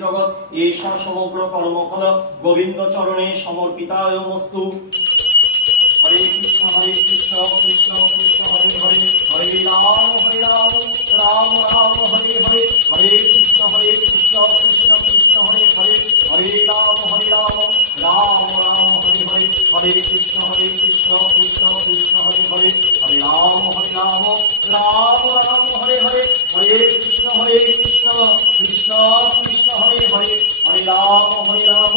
জগৎ ঈশা সমগ্র কর্মফল গোবিন্দ চরণে সমর্পিতায়মস্তু। হরে কৃষ্ণ কৃষ্ণ কৃষ্ণ হরে হরে, হরে রাম রাম রাম হরে হরে, হরে কৃষ্ণ কৃষ্ণ কৃষ্ণ হরে হরে, হরে রাম রাম রাম হরে হরে, হরে কৃষ্ণ কৃষ্ণ কৃষ্ণ হরে হরে, হরে রাম রাম রাম হরে হরে, হরে কৃষ্ণ কৃষ্ণ কৃষ্ণ কৃষ্ণ হরে হরে, হরে রাম